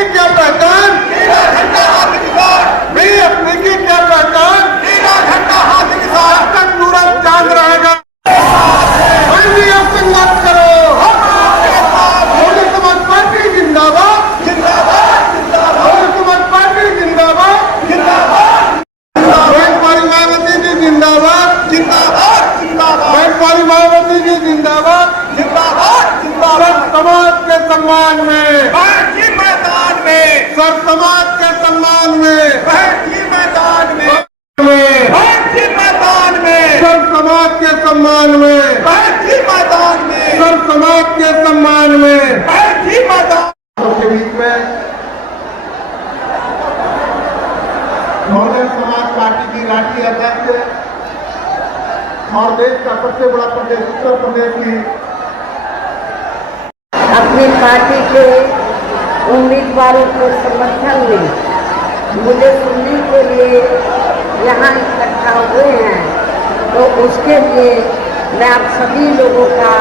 की क्या पहचान, नीला झंडा हाथ किसान, भी अपने की क्या पहचान, नीला झंडा हाथ किसान, तक पूरा चांद रहेगा। संघर्ष करो, बहुजन समाज पार्टी जिंदाबाद, जिंदाबाद, जिंदाबाद, बहुजन समाज पार्टी जिंदाबाद, जिंदाबाद, व्यापारी मायावती जी जिंदाबाद, जिंदाबाद, जिंदाबाद, व्यापारी मायावती जी जिंदाबाद, जिंदाबाद, जिंदाबाद, समाज के सम्मान में पार्टी मैदान में, सब समाज के सम्मान में पार्टी मैदान में, पार्टी मैदान में, सब समाज के सम्मान में पार्टी मैदान में, सब समाज के सम्मान में पार्टी मैदान के बीच में बहुजन समाज पार्टी की राष्ट्रीय अध्यक्ष और देश का सबसे बड़ा प्रदेश उत्तर प्रदेश की अपनी पार्टी के उम्मीदवारों के समर्थन में मुझे सुनने के लिए यहाँ इकट्ठा हुए हैं, तो उसके लिए मैं आप सभी लोगों का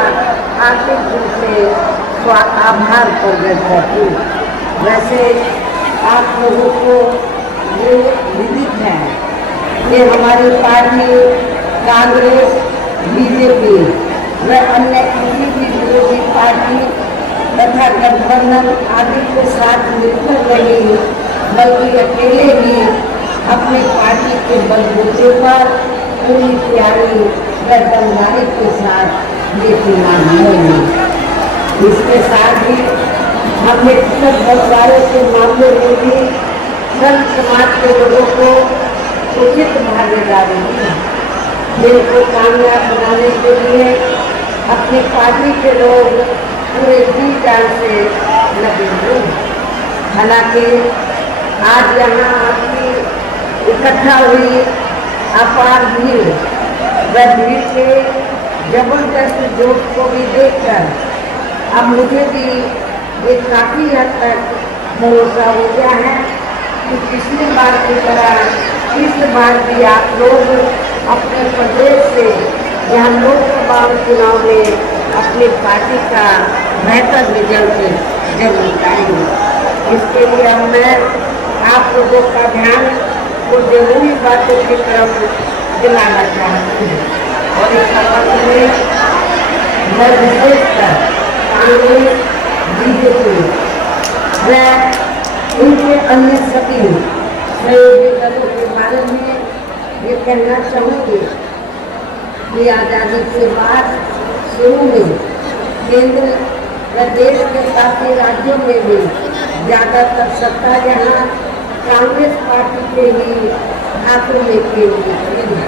हार्दिक दिल से आभार प्रकट करती हूँ। वैसे आप लोगों को ये विदित है कि हमारी पार्टी कांग्रेस, बीजेपी व अन्य किसी भी विरोधी पार्टी तथा गठबंधन आदि के साथ मिलकर नहीं, बल्कि अकेले ही अपनी पार्टी के बलबूते पर पूरी तैयारी व दमदारी के साथ ये चुनाव लड़ेंगे। इसके साथ ही हम व्यक्तिगत बंटवारे के मामले में भी संत समाज के लोगों को उचित भागीदारी दी। दिल को कामयाब बनाने के लिए अपनी पार्टी के लोग पूरे जी जान से लगे हुए। हालांकि आज यहाँ आपकी इकट्ठा हुई अपार भीड़ व भीड़ के जबरदस्त जोश को भी देखकर अब मुझे भी ये काफी हद तक भरोसा हो गया है कि पिछली बार की तरह इस बार भी आप लोग अपने प्रदेश से यहाँ लोकसभा चुनाव में अपनी पार्टी का बेहतर रिजल्ट जरूर पाएंगे। इसके लिए अब मैं आप लोगों का ध्यान कुछ जरूरी बातों की तरफ दिलाना चाहती हूँ और इस संबंध में मैं विशेषकर कांग्रेस, बीजेपी व उनके अन्य सभी सहयोगी दलों के बारे में ये कहना चाहूँगी कि आज़ादी के बाद शुरू में केंद्र व देश के काफी राज्यों में भी ज़्यादातर सत्ता यहाँ कांग्रेस पार्टी के ही हाथों में केंद्रित रही।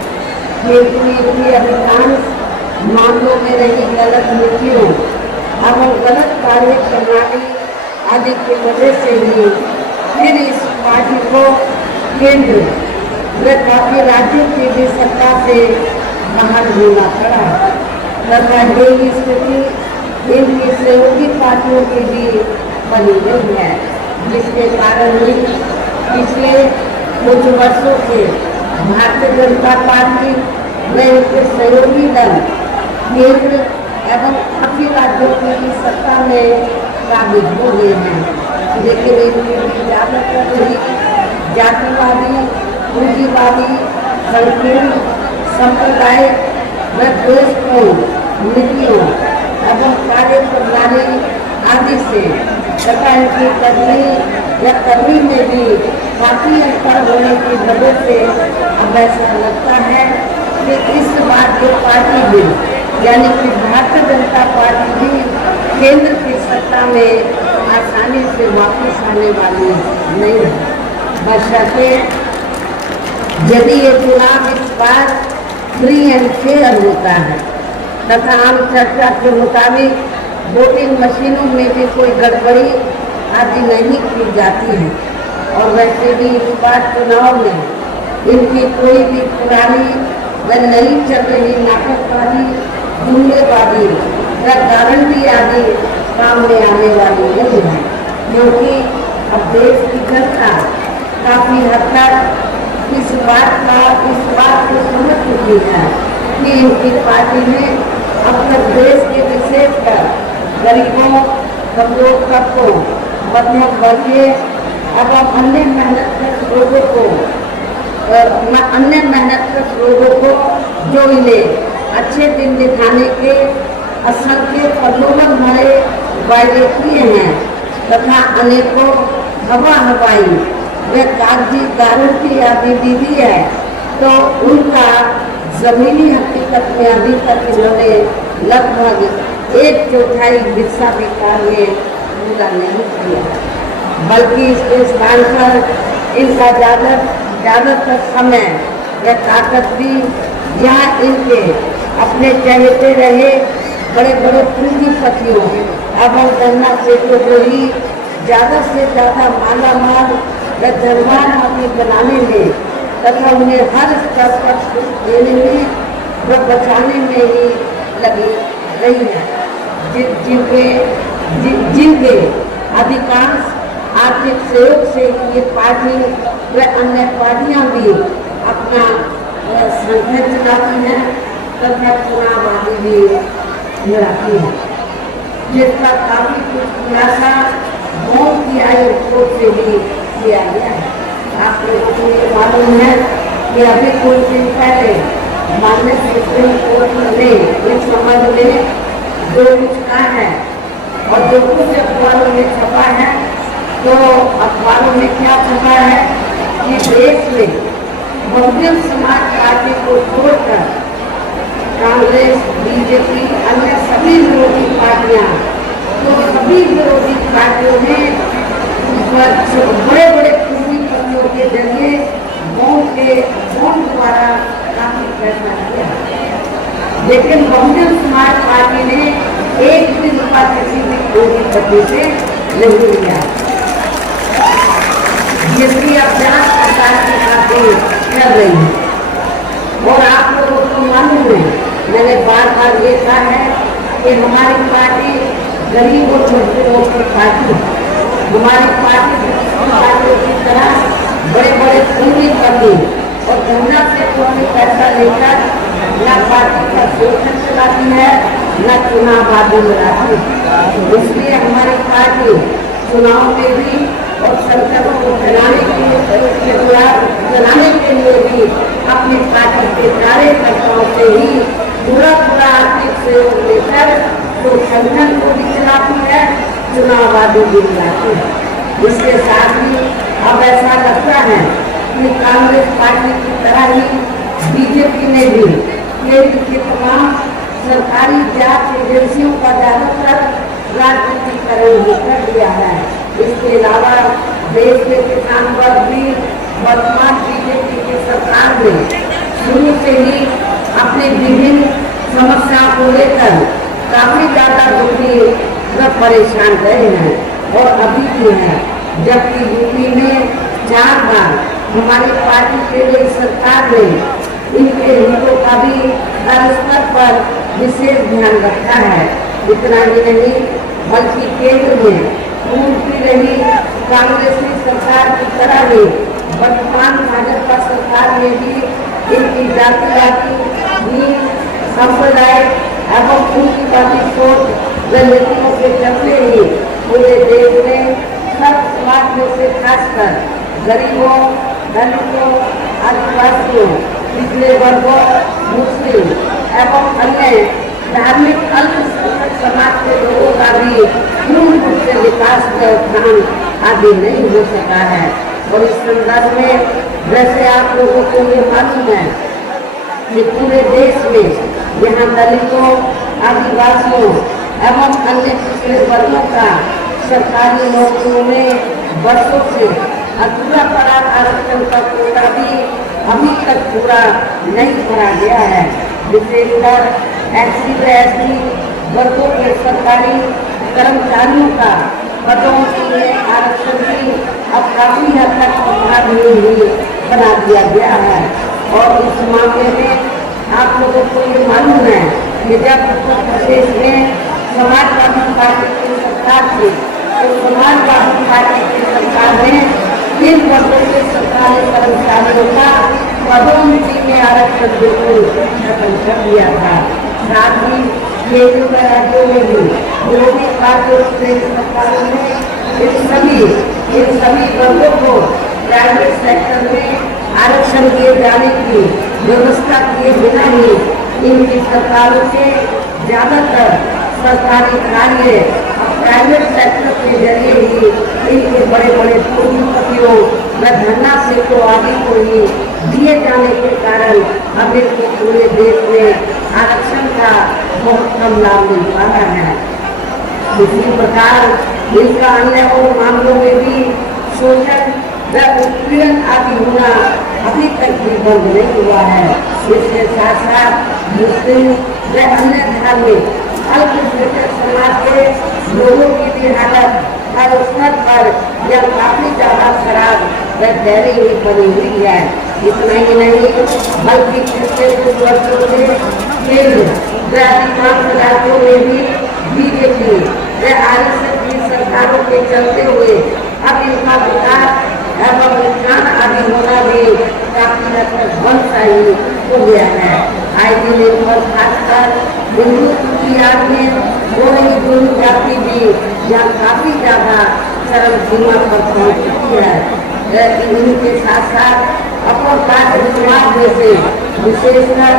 केंद्र की अधिकांश मामलों में रही गलत नीतियों एवं गलत कार्य प्रणाली आदि की वजह से ही फिर इस पार्टी को केंद्र व काफी राज्यों की भी सत्ता से बाहर होना पड़ा तथा यही स्थिति इनकी सहयोगी पार्टियों की भी बनी हुई है, जिसके कारण ही पिछले कुछ वर्षों से भारतीय जनता पार्टी व इनके सहयोगी दल केंद्र एवं काफी राज्यों की भी सत्ता में काबिज हो गए हैं। लेकिन इनकी ज्यादातर रही जातिवादी, पूंजीवादी, संकीर्ण सांप्रदायिक व द्वेषपूर्ण नीतियों एवं कार्य प्रणाली आदि से तथा इनकी करनी में भी काफी अंतर होने की वजह से अब ऐसा लगता है कि इस बार जो पार्टी भी यानी कि भारतीय जनता पार्टी भी केंद्र की सत्ता में आसानी से वापस आने वाली नहीं है। बशर्ते यदि ये चुनाव इस बार फ्री एंड फेयर होता है तथा आम चर्चा के मुताबिक वोटिंग मशीनों में भी कोई गड़बड़ी आदि नहीं की जाती है और वैसे भी इस बार चुनाव में इनकी कोई भी पुरानी व नई चल रही नाटकबाजी, जुमलेबाजी व गारंटी आदि काम में आने वाली नहीं है, क्योंकि अब देश की जनता काफी हद तक इस बात को समझ चुकी है कि इनकी पार्टी ने अब तक देश के विशेषकर गरीबों, कमजोर तबकों मध्यम वर्गीय एवं अन्य मेहनतकश लोगों को जो इन्हें अच्छे दिन दिखाने के असंख्य प्रलोभन भरे वायदे किए हैं तथा अनेकों हवाई व कागजी गारंटी आदि भी दी है, तो उनका जमीनी हकीकत में अभी तक इन्होंने लगभग 1/4 हिस्सा भी कार्य पूरा नहीं किया, बल्कि इसके स्थान पर इनका ज़्यादातर समय व ताकत भी यहाँ इनके अपने चहेते रहे बड़े बड़े पूंजीपतियों एवं गन्ना सेठों को ही ज़्यादा से ज़्यादा माला माल व धनवान आदमी बनाने में तथा उन्हें हर स्तर पर सुख देने में व बचाने में ही लगी रही है, जिनके अधिकांश आर्थिक सहयोग से ये पार्टी व अन्य पार्टियां भी अपना संघर्ष चलाती हैं तथा चुनाव आदि भी लड़ाती हैं, जिसका काफी कुछ खुलासा मौत की आयु कोर्ट से भी किया गया है। आपको ये मालूम है कि अभी कुछ दिन पहले माननीय सुप्रीम कोर्ट ने इस संबंध में जो कुछ कहा है और जो कुछ अखबारों में छपा है, तो अखबारों में क्या छपा है कि देश में बहुजन समाज पार्टी को छोड़कर कांग्रेस, बीजेपी, अन्य सभी विरोधी पार्टियां, तो सभी विरोधी पार्टियों ने बड़े बड़े पूंजीपतियों के जरिए बॉन्ड द्वारा काफी पैसा किया, लेकिन बहुजन समाज पार्टी ने एक भी रुपया किसी भी पूंजीपति से नहीं लिया, जिसकी अब जांच सरकार की पार्टी कर रही है। और आप लोगों को मालूम है, मैंने बार बार ये कहा है कि हमारी पार्टी गरीब और मजदूरों की पार्टी, हमारी पार्टी पार्टियों की तरह बड़े बड़े पूंजीपति और धंधा से कोई पैसा लेकर न पार्टी का शोषण चलाती है न चुनाव आदि लड़ाती है। इसलिए हमारी पार्टी चुनाव में भी और संकटों को चलाने के लिए भी अपनी पार्टी के कार्यकर्ताओं से ही पूरा आर्थिक सहयोग लेकर तो संगठन को भी चलाती है, चुनाव आदि भी चलाती है। इसके साथ ही अब ऐसा लगता है कि कांग्रेस पार्टी की तरह ही बीजेपी ने भी केंद्र के तमाम सरकारी जांच एजेंसियों का ज्यादातर राजनीतिकरण भी कर दिया है। इसके अलावा देश के किसान वर्ग भी वर्तमान बीजेपी की सरकार में शुरू से ही अपनी विभिन्न समस्याओं को लेकर काफी ज्यादा दुखी व परेशान रहे हैं और अभी भी हैं, जबकि यूपी में 4 बार हमारी पार्टी के लिए सरकार ने इनके हितों का भी हर स्तर पर विशेष ध्यान रखा है। इतना ही नहीं बल्कि केंद्र में घूमती रही कांग्रेसी सरकार की तरह ही वर्तमान भाजपा सरकार में भी इनकी जातिवादी संप्रदाय एवं पूंजीवादी सोच व नीतियों के चलते ही पूरे देश में सब समाज में से खासकर गरीबों, दलितों, आदिवासियों, पिछड़े वर्गों, मुस्लिम एवं अन्य धार्मिक अल्पसंख्यक समाज के लोगों का भी पूर्ण रूप से विकास का उत्थान आदि नहीं हो सका है। और इस संदर्भ में जैसे आप लोगों को ये मालूम है कि पूरे देश में यहाँ दलितों, आदिवासियों एवं अन्य पिछड़े वर्गों का सरकारी नौकरियों में वर्षों से अधूरा पड़ा आरक्षण का कोटा भी अभी तक पूरा नहीं भरा गया है। विशेषकर एससी व एसटी वर्गों के सरकारी कर्मचारियों का पदोन्नति में आरक्षण भी अब काफी हद तक प्रभावी बना दिया गया है। और इस मामले में आप लोगों को ये मालूम है कि जब उत्तर प्रदेश में समाजवादी पार्टी की सरकार थी, तो समाजवादी पार्टी की सरकार ने इन वर्गों के सरकारी कर्मचारियों का पदोन्नति में आरक्षण बिल्कुल खत्म कर दिया था। साथ ही केंद्र व राज्यों में भी विरोधी पार्टियों के सरकारों ने इन सभी वर्गों को प्राइवेट सेक्टर में आरक्षण दिए जाने की व्यवस्था किए बिना ही इनकी सरकारों के ज्यादातर सरकारी कार्य प्राइवेट सेक्टर के जरिए ही इनके बड़े बड़े पूंजीपतियों व धनराशि को आदि को ही दिए जाने के कारण अब इनको पूरे देश में आरक्षण का बहुत कम लाभ मिल रहा है। इसी प्रकार इनका अन्य और मामलों में भी शोषण व उत्पीड़न आदि होना अभी तक भी बंद नहीं हुआ है। इसके साथ साथ मुस्लिम व अन्य धार्मिक अल्पसंख्यक समाज के लोगों की भी हालत हर स्तर पर यह काफी ज्यादा खराब व दयनीय ही बनी हुई है। इतना ही नहीं बल्कि पिछले कुछ वर्षों से केंद्र व अधिकांश राज्यों में भी बीजेपी व आरएसएस की सरकारों के चलते हुए अब इनका विकास एवं विज्ञान आदि होना भी काफी हद तक बंद ही हो गया है। आए दिन इन पर खासकर हिंदुत्व की आड़ में हो रही जनजाति भी यहाँ काफी ज्यादा चरम सीमा पर पहुँच चुकी है। इनके साथ साथ अपराध समाज में से विशेषकर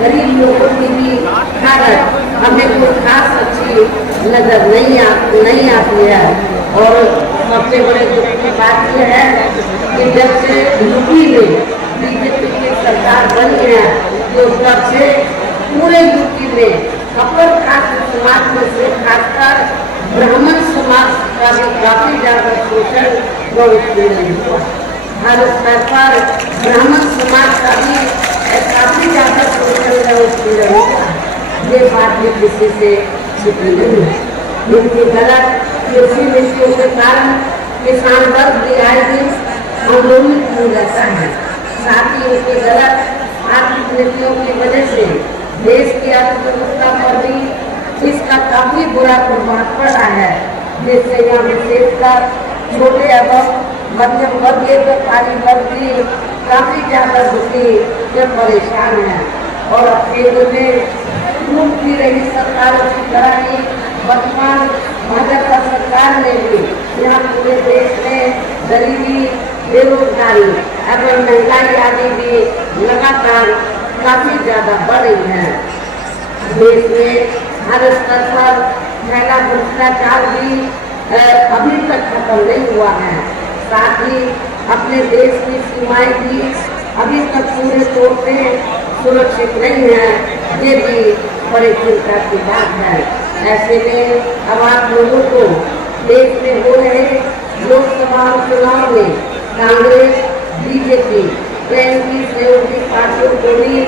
गरीब लोगों की भी हालत हमें कोई खास अच्छी नजर नहीं आती है। और सबसे बड़े दुख की बात यह है कि जब से यूपी में बीजेपी की सरकार बनी है तो तब से पूरे यूपी में अपर कास्ट समाज में से खासकर ब्राह्मण समाज का भी काफी ज्यादा शोषण व उत्पीड़न हुआ। हर स्तर पर ब्राह्मण समाज का भी काफी ज्यादा शोषण व उत्पीड़न हुआ। ये बात भी किसी से छिपी नहीं है। इनकी गलत कृषि नीतियों के कारण किसान वर्ग भी आए दिन आंदोलित हो जाता है। साथ ही उनकी गलत आर्थिक नीतियों की वजह से देश की अर्थव्यवस्था पर भी इसका काफी बुरा प्रभाव पड़ा है, जिससे यहाँ विशेषकर छोटे एवं मध्यम वर्गीय व्यापारी वर्ग भी काफी ज्यादा दुखी व परेशान है। और अब केंद्र में टूटती रही सरकारों की तरह ही वर्तमान भाजपा सरकार ने भी यहाँ पूरे देश में गरीबी, बेरोजगारी एवं महंगाई आदि भी लगातार काफी ज्यादा बढ़ रही है। देश में हर स्तर पर फैला भ्रष्टाचार भी अभी तक खत्म नहीं हुआ है। साथ ही अपने देश की सीमाएं भी अभी तक पूरे तौर पे सुरक्षित नहीं है। ये भी बड़ी चिंता की बात है। ऐसे में अब आप लोगों को देश में हो रहे लोकसभा चुनाव में कांग्रेस, बीजेपी की सहयोगी पार्टियों को भी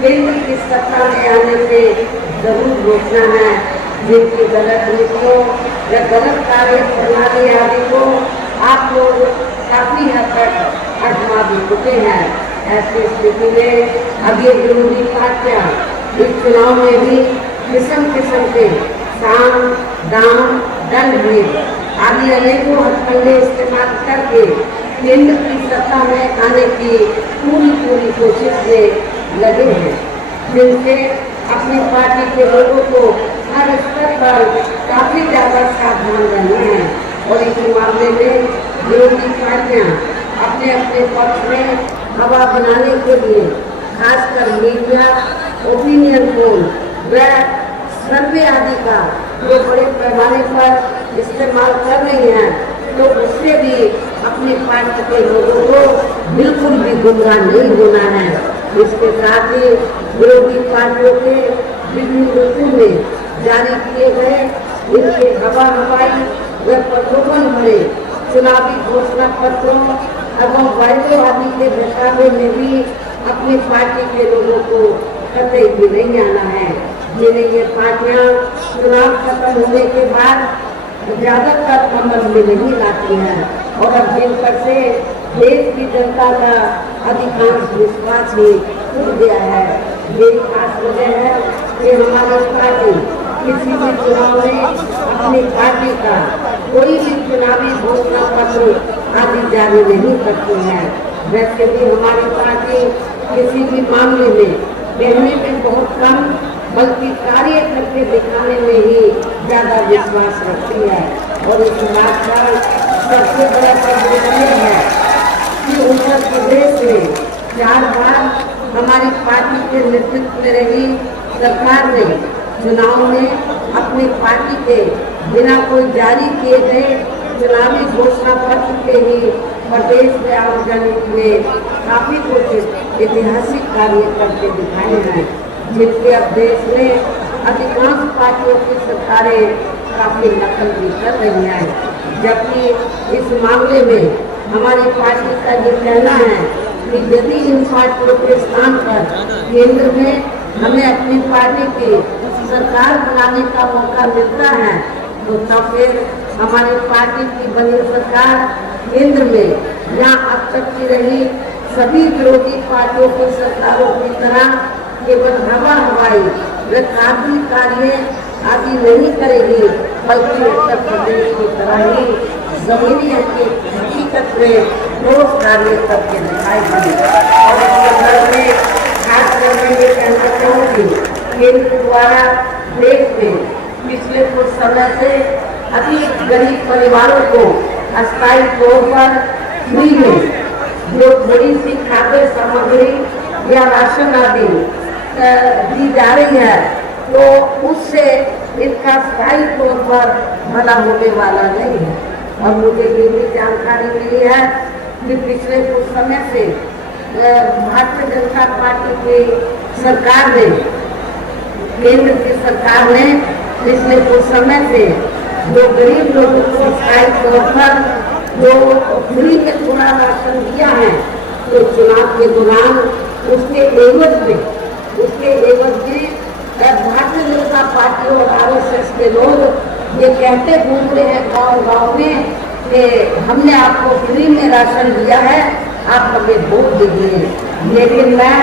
केंद्र की सत्ता में आने से जरूर रोकना है। जिनकी गलत नीतियों या गलत कार्य प्रणाली आदि को आप लोग काफी हद तक आजमा भी चुके हैं। ऐसी स्थिति में अब ये विरोधी पार्टियां इस चुनाव में भी किस्म किस्म के साम, दाम, दंड भेद आदि अनेकों हथकंडे इस्तेमाल करके केंद्र की सत्ता में आने की पूरी कोशिश में लगे हैं, जिनसे अपनी पार्टी के लोगों को हर स्तर पर काफी ज्यादा सावधान रहना है। और इस मामले में विरोधी पार्टियां अपने अपने पक्ष में हवा बनाने के लिए खासकर मीडिया, ओपिनियन पोल व सर्वे आदि का जो बड़े पैमाने पर इस्तेमाल कर रही हैं, तो उससे भी अपनी पार्टी के लोगों को बिल्कुल भी गुमराह नहीं होना है। इसके साथ ही विरोधी पार्टियों के विभिन्न ऋतु में जारी किए गए इनके हवाई व प्रलोभन भरे चुनावी घोषणा पत्रों एवं वायदों आदि के बचावे में भी अपनी पार्टी के लोगों को कतई भी नहीं आना है। जिन्हें ये पार्टियां चुनाव खत्म होने के बाद ज्यादातर अमल में नहीं लाती हैं। और अब जिन पर से देश की जनता का अधिकांश विश्वास ही टूट गया है। यही खास वजह है कि हमारी पार्टी किसी भी चुनाव में अपनी पार्टी का कोई भी चुनावी घोषणा पत्र आदि जारी नहीं करती है। वैसे भी हमारी पार्टी किसी भी मामले में कहने में बहुत कम बल्कि कार्य करके दिखाने में ही ज्यादा विश्वास रखती है। और इस बात का सबसे बड़ा प्रदर्शन है कि उत्तर प्रदेश में 4 बार हमारी पार्टी के नेतृत्व में रही सरकार ने चुनाव में अपनी पार्टी के बिना कोई जारी किए गए चुनावी घोषणा पत्र के ही प्रदेश में आयोजन में काफी कुछ ऐतिहासिक कार्य करके दिखाए हैं, जिनके अब देश में अधिकांश पार्टियों की सरकारें काफी नकल भी कर रही हैं। जबकि इस मामले में हमारी पार्टी का ये कहना है कि यदि इन पार्टियों के स्थान पर केंद्र में हमें अपनी पार्टी की सरकार बनाने का मौका मिलता है तो तब फिर हमारी पार्टी की बनी सरकार केंद्र में या अब तक की रही सभी विरोधी पार्टियों की सरकारों की तरह केवल हवाई व खादी कार्य आदि नहीं करेगी, बल्कि उत्तर प्रदेश की तरह ही जमीनी हकीकत में ठोस कार्य करके दिखाएगी। और इस संदर्भ में खास करके ये कहना चाहूँगी, केंद्र द्वारा देश में पिछले कुछ समय से अधिक गरीब परिवारों को अस्थायी तौर पर फ्री में जो थोड़ी सी खाद्य सामग्री या राशन आदि दी जा रही है, तो उससे इसका स्थायी तौर पर भला होने वाला नहीं है। और मुझे ये भी जानकारी मिली है कि पिछले कुछ समय से भारतीय जनता पार्टी की सरकार ने, केंद्र की सरकार ने पिछले कुछ समय से जो गरीब लोगों को स्थायी तौर पर जो फ्री में थोड़ा राशन दिया है, तो चुनाव के दौरान उसके एवज में भारतीय जनता पार्टी और RSS के लोग ये कहते घूम रहे हैं गांव-गांव में कि हमने आपको फ्री में राशन दिया है, आप हमें वोट दीजिए। लेकिन मैं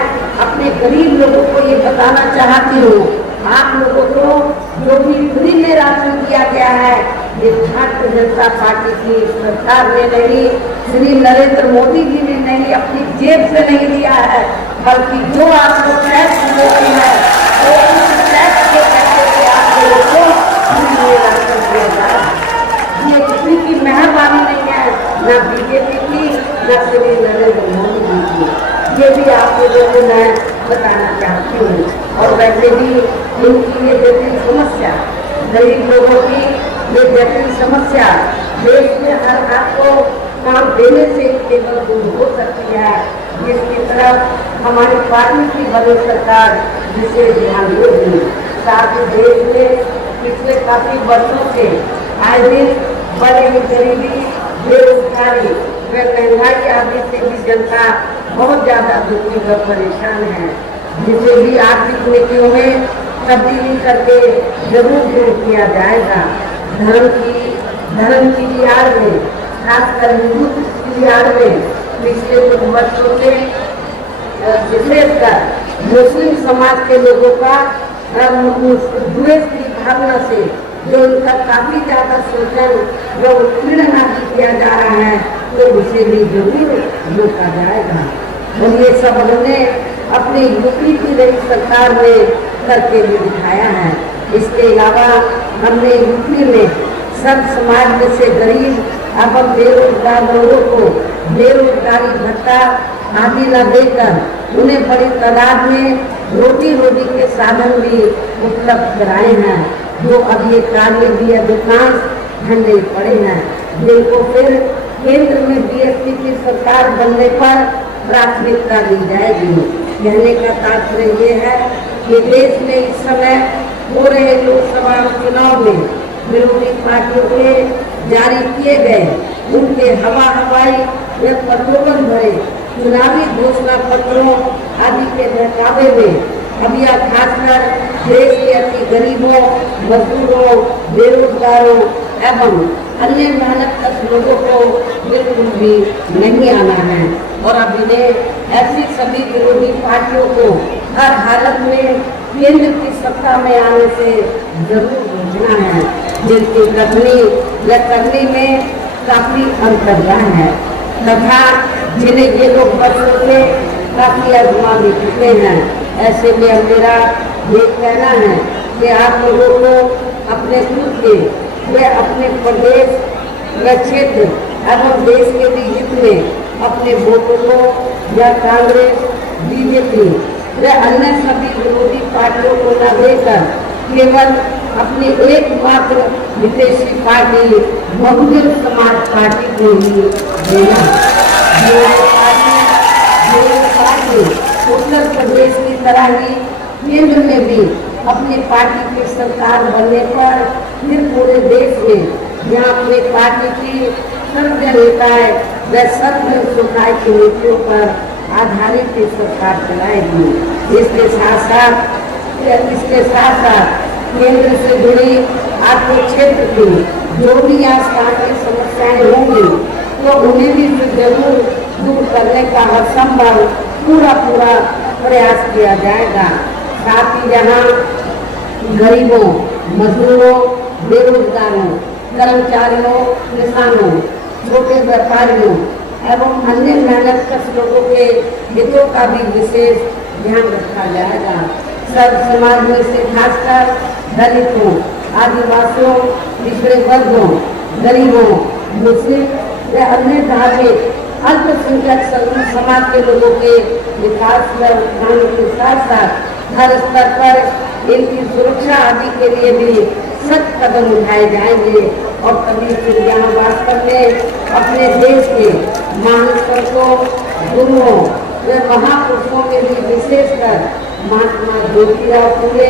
अपने गरीब लोगों को ये बताना चाहती हूँ, आप लोगों को जो भी फ्री में राशन दिया गया है, ये भारतीय जनता पार्टी की सरकार ने नहीं, श्री नरेंद्र मोदी जी ने नहीं, अपनी जेब से नहीं दिया है, बल्कि जो आपको टैक्स देती है तो उस टैक्स के पैसे से आप लोगों को फ्री में राशन दिया जा रहा है। ये किसी की मेहरबानी नहीं है, न बीजेपी की, न श्री नरेंद्र मोदी जी की। ये भी आप लोगों को मैं बताना चाहती हूँ। और वैसे भी इनकी ये जटिल समस्या, गरीब लोगों की ये जटिल समस्या देश में हर हाथ को काम देने से केवल दूर हो सकती है, जिसकी तरफ हमारी पार्टी की बड़ी सरकार विशेष ध्यान देगी। साथ ही देश में पिछले काफी वर्षों से आए दिन बढ़ी गरीबी, बेरोजगारी व महंगाई आदि से भी जनता बहुत ज्यादा दुखी व परेशान है, जिसे भी आर्थिक नीतियों में तब्दीली करके जरूर दूर किया जाएगा। धर्म की आड़ में, खासकर हिंदू की आड़ में पिछले कुछ वर्षों से विशेषकर मुस्लिम समाज के लोगों का द्वेष की भावना से जो उनका काफी ज्यादा शोषण व उत्पीड़न आदि किया जा रहा है, तो उसे भी जरूर रोका जाएगा। और ये सब हमने अपनी यूपी की रही सरकार में करके भी दिखाया है। इसके अलावा हमने यूपी में सब समाज में से गरीब एवं बेरोजगार लोगों को बेरोजगारी भत्ता आदि न देकर उन्हें बड़ी तादाद में रोटी के साधन भी उपलब्ध कराए हैं, जो अब ये कार्य भी अधिकांश ठंडे पड़े हैं, जिनको फिर केंद्र में BSP की सरकार बनने पर प्राथमिकता दी जाएगी। कहने का तात्पर्य ये है कि देश में इस समय हो रहे लोकसभा चुनाव में विरोधी पार्टियों के जारी किए गए उनके हवाई या प्रलोभन भरे चुनावी घोषणा पत्रों आदि के बहकावे में अब यह खासकर देश के अति गरीबों, मजदूरों, बेरोजगारों एवं अन्य मेहनत लोगों को बिल्कुल भी नहीं आना है। और अब इन्हें ऐसी सभी विरोधी पार्टियों को हर हालत में केंद्र की सत्ता में आने से जरूर रोकना है, जिनकी करनी में काफी अंतर्ज्ञान है तथा जिन्हें ये लोग बच्चों से काफी आजमा भी चुके हैं। ऐसे में अब मेरा ये कहना है कि आप लोगों को अपने खुद के वे अपने प्रदेश व क्षेत्र एवं देश के भी हित में अपने वोटों को या कांग्रेस, बीजेपी व अन्य सभी विरोधी पार्टियों को न देकर केवल अपनी एकमात्र विदेशी पार्टी बहुजन समाज पार्टी को ही देना। उत्तर प्रदेश की तरह ही केंद्र में भी अपनी पार्टी की सरकार बनने पर फिर पूरे देश में यहाँ अपनी पार्टी की सर्वजन हिताय व सर्वजन सुखाय की नीतियों पर आधारित की सरकार चलाएगी। इसके साथ साथ केंद्र से जुड़ी आपके क्षेत्र की जो भी आज स्थानीय समस्याएं होंगी तो उन्हें भी जरूर दूर करने का हर संभव पूरा प्रयास किया जाएगा। साथ ही यहाँ गरीबों, मजदूरों, बेरोजगारों, कर्मचारियों, किसानों, छोटे व्यापारियों एवं अन्य मेहनतकश लोगों के हितों का भी विशेष ध्यान रखा जाएगा। सब समाज में से खासकर दलितों, आदिवासियों, पिछड़े वर्गों, गरीबों, मुस्लिम व अन्य धार्मिक अल्पसंख्यक समाज के लोगों के विकास व उत्थान के साथ साथ हर स्तर पर इनकी सुरक्षा आदि के लिए भी सख्त कदम उठाए जाएंगे और तभी फिर यहाँ वास्तव में अपने देश के महान संतों, गुरुओं व महापुरुषों में भी विशेषकर महात्मा ज्योतिराव फुले,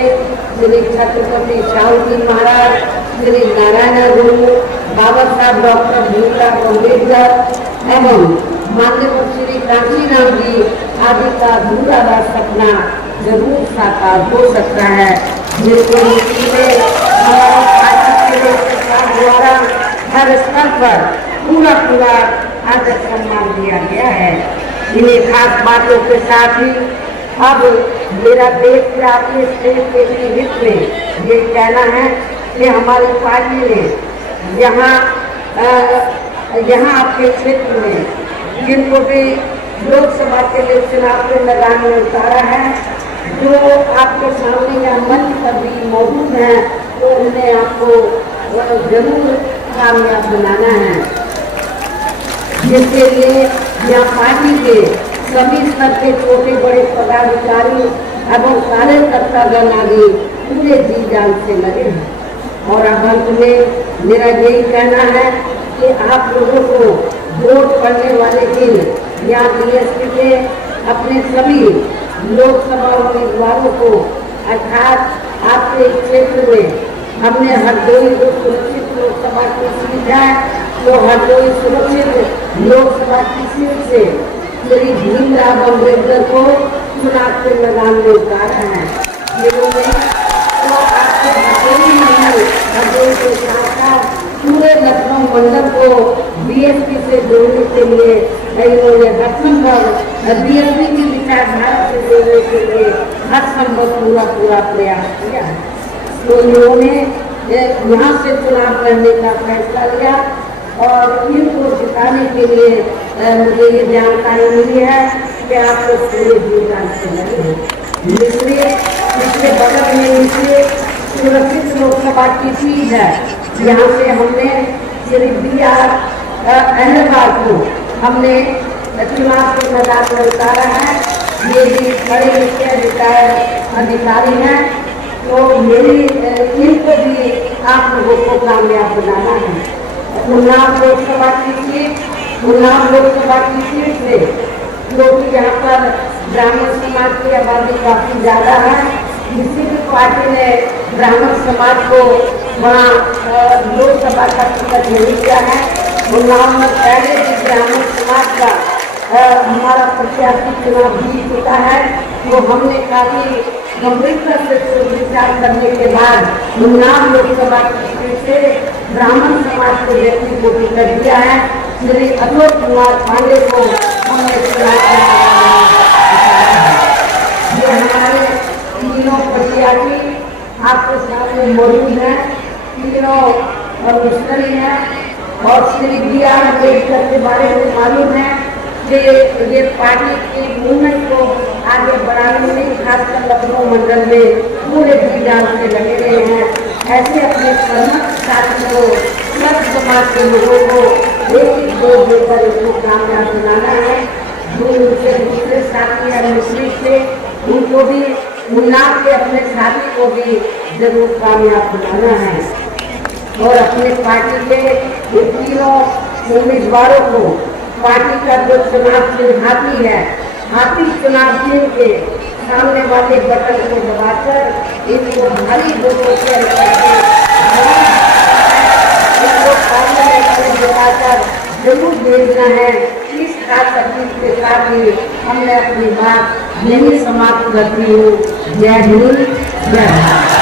श्री छत्रपति शाहू जी महाराज, श्री नारायण गुरु, बाबा साहब डॉक्टर भीमराव अम्बेडकर एवं माननीय श्री कांशीराम जी आदि का अधूरा सपना जरूर साकार हो सकता है, जिसको द्वारा हर स्तर पर पूरा आदर सम्मान दिया गया है। इन्हीं खास बातों के साथ ही अब मेरा देश के आपके देश के हित में ये कहना है कि हमारी पार्टी ने यहाँ आपके क्षेत्र में जिनको भी लोकसभा के लिए चुनाव के मैदान में उतारा है, जो आपके सामने या मंच पर भी मौजूद हैं, तो उन्हें आपको जरूर कामयाब बनाना है। जिसके लिए यहाँ पार्टी के सभी स्तर के छोटे बड़े पदाधिकारी एवं कार्यकर्तागण आदि पूरे जी जान से लगे हैं। और अब अंत में मेरा यही कहना है कि आप लोगों को वोट पड़ने वाले दिन या बीएसपी के अपने सभी लोकसभा उम्मीदवारों को अर्थात आपके क्षेत्र में हमने हरदोई जो सुरक्षित लोकसभा की सीट है, तो हरदोई सुरक्षित लोकसभा की सीट से श्री भीमराव अम्बेडकर को चुनाव के मैदान में उतारा है। जिन्होंने तो आपके हरदोई के साथ पूरे लखनऊ मंडल को बीएसपी से जोड़ने के लिए इन्होंने हर संभव बीएसपी की विचारधारा से जोड़ने के लिए हर संभव पूरा प्रयास किया है। तो इन्होंने यहाँ से चुनाव लड़ने का फैसला लिया और इनको जिताने के लिए मुझे ये जानकारी मिली है कि आप लोग पूरे जीवन से लगे हैं। इसके बगल में इसलिए सुरक्षित लोकसभा की सीट है, यहाँ से हमने श्री BR अहलवाल को हमने चुनाव के मैदान में उतारा है। ये भी बड़े लिखे रिटायर्ड अधिकारी हैं, तो मेरी इनको भी आप लोगों को कामयाब बनाना है। उन्नाव लोकसभा की सीट से क्योंकि यहाँ पर ब्राह्मण समाज की आबादी काफी ज्यादा है, किसी भी पार्टी ने ब्राह्मण समाज को वहाँ लोकसभा का टिकट नहीं दिया है। उन्नाव में पहले भी ब्राह्मण समाज का हमारा प्रत्याशी चुनाव जीत चुका है, तो हमने काफी गंभीरता से विचार करने के बाद उन्नाव लोकसभा की सीट से ब्राह्मण समाज के व्यक्ति को टिकट दिया है। श्री अशोक कुमार पांडे को हमने ये हमारे तीनों प्रत्याशी आपके सामने मौजूद हैं, तीनों मिशनरी हैं और श्री BR अम्बेडकर के बारे में मालूम है कि ये पार्टी की मूवमेंट को आगे बढ़ाने में खासकर लखनऊ मंडल में पूरे जी जान से लगे रहे हैं। ऐसे अपने कर्मठ साथियों सब समाज के लोगों को एक दो देकर इसको कामयाब बनाना है। जो उनसे दूसरे साथी या मिश्रित थे उनको भी उन्नाव के अपने साथी को भी जरूर कामयाब बनाना है और अपने पार्टी के ये तीनों उम्मीदवारों को पार्टी का जो चुनाव चिन्ह हाथी है, हाथी चुनाव चिन्ह के सामने वाले बटन को दबाकर इनको भारी वोटों से इनको सामने वाले दबाकर जरूर भेजना है। इस खास अपील के साथ ही हमने अपनी बात यही समाप्त करती हूँ। जय हिंद, जय भारत।